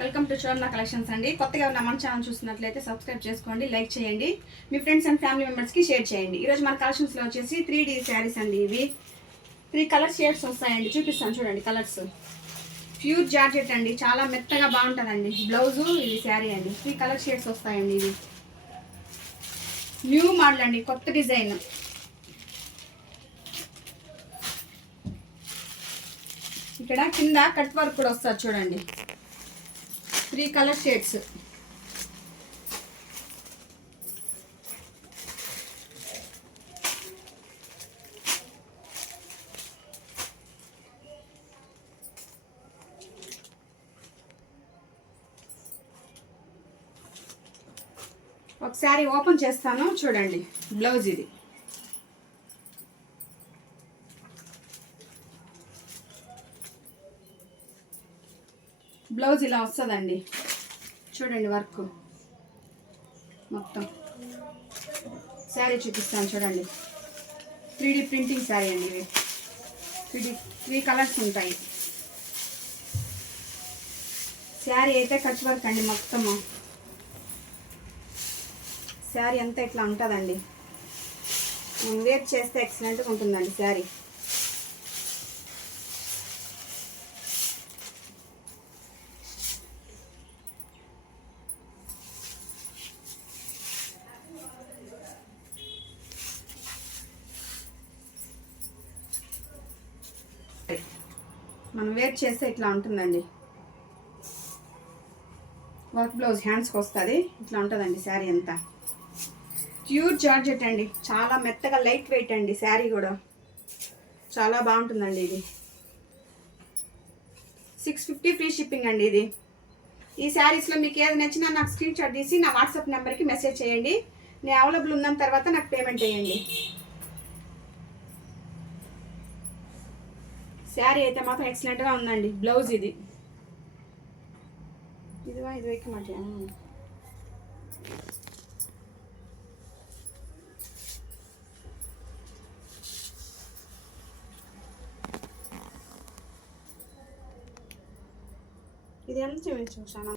Welcome to చోర్నా కలెక్షన్స్ అండి. కొత్తగా ఉన్న మన ఛానల్ చూస్తున్నట్లయితే సబ్స్క్రైబ్ చేసుకోండి, లైక్ చేయండి, మీ ఫ్రెండ్స్ అండ్ ఫ్యామిలీ మెంబర్స్కి షేర్ చేయండి. ఈరోజు మన కలెక్షన్స్లో వచ్చేసి 3D శారీస్ అండి. ఇవి 3 కలర్ షేడ్స్ వస్తాయండి. చూపిస్తాను చూడండి కలర్స్. ప్యూర్ జార్జెట్ అండి, చాలా మెత్తగా బాగుంటుందండి. బ్లౌజు ఇది శారీ అండి. 3 కలర్ షేడ్స్ వస్తాయండి. ఇవి న్యూ మోడల్ అండి, కొత్త డిజైన్. ఇక్కడ కింద కట్ వర్క్ కూడా వస్తుంది చూడండి. 3 కలర్ షేడ్స్. ఒకసారి ఓపెన్ చేస్తాను చూడండి. బ్లౌజ్ ఇది. బ్లౌజ్ ఇలా వస్తుందండి. చూడండి వర్క్ మొత్తం. శారీ చూపిస్తాను చూడండి. 3D ప్రింటింగ్ శారీ అండి. ఇవి 3 కలర్స్ ఉంటాయి. శారీ అయితే కట్ వర్క్ అండి మొత్తము. శారీ అంతా ఇట్లా ఉంటుందండి. వేర్ చేస్తే ఎక్సలెంట్గా ఉంటుందండి శారీ. మనం వేర్ చేస్తే ఇట్లా ఉంటుందండి. వర్క్ బ్లౌజ్ హ్యాండ్స్కి వస్తుంది. ఇట్లా ఉంటుందండి శారీ అంతా. ప్యూర్ జార్జెట్ అండి, చాలా మెత్తగా లైట్ వెయిట్ అండి. శారీ కూడా చాలా బాగుంటుందండి. ఇది 650 ఫ్రీ షిప్పింగ్ అండి. ఇది ఈ శారీస్లో మీకు ఏది నచ్చినా నాకు స్క్రీన్ షాట్ తీసి నా వాట్సాప్ నెంబర్కి మెసేజ్ చేయండి. నేను అవైలబుల్ ఉన్న తర్వాత నాకు పేమెంట్ చేయండి. శారీ అయితే మాత్రం ఎక్సలెంట్గా ఉందండి. బ్లౌజ్ ఇది ఇదివా ఇది వైకి మాట. ఇది ఎంత చూసాను.